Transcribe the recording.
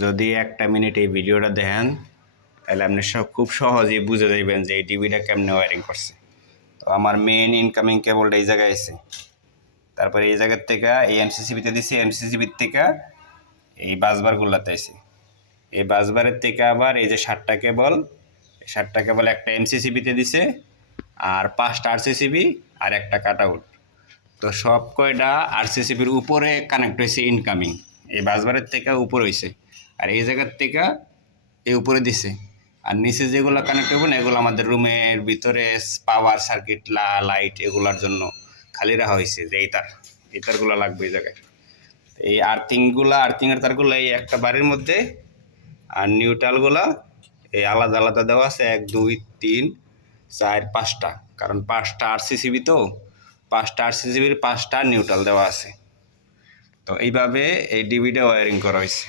যদি একটা মিনিট এই ভিডিওটা দেখেন তাহলে আপনি খুব সহজেই বুঝে যাবেন যে এই টিভিটা কেমনে ওয়ারিং করছে। তো আমার মেইন ইনকামিং কেবলটা এই জায়গায় আছে, তারপরে এই জায়গার থেকে এই এমসিসিবিতে দিছি, এমসিসিবির থেকে এই বাসবারগুলোতে আছে, এই বাসবারের থেকে আবার এই যে 7টা কেবল, এই 7টা কেবল একটা এমসিসিবিতে দিছে আর 5টা আরসিসিবি আর একটা কাট আউট। তো সব কয়টা আরসিসিবির উপরে কানেক্ট হয়েছে ইনকামিং, এই বাসবারের থেকে উপরে হয়েছে, আর এই জায়গার থেকে এই উপরে দিছে। আর নিচে যেগুলো কানেক্ট হবে না এগুলো আমাদের রুমের ভিতরে পাওয়ার সার্কিট লাইট এগুলোর জন্য খালি রাখা হয়েছে, যে এই তারগুলো লাগবে এই জায়গায়। এই আর্থিংয়ের তারগুলো এই একটা বাড়ির মধ্যে, আর নিউট্রালগুলা এই আলাদা আলাদা দেওয়া আছে 1 2 3 4 5টা, কারণ 5টা আরসিসিবি, তো 5টা আরসিসিবির 5টা নিউট্রাল দেওয়া আছে। তো এইভাবে এই ডিভিটা ওয়ারিং করা হয়েছে।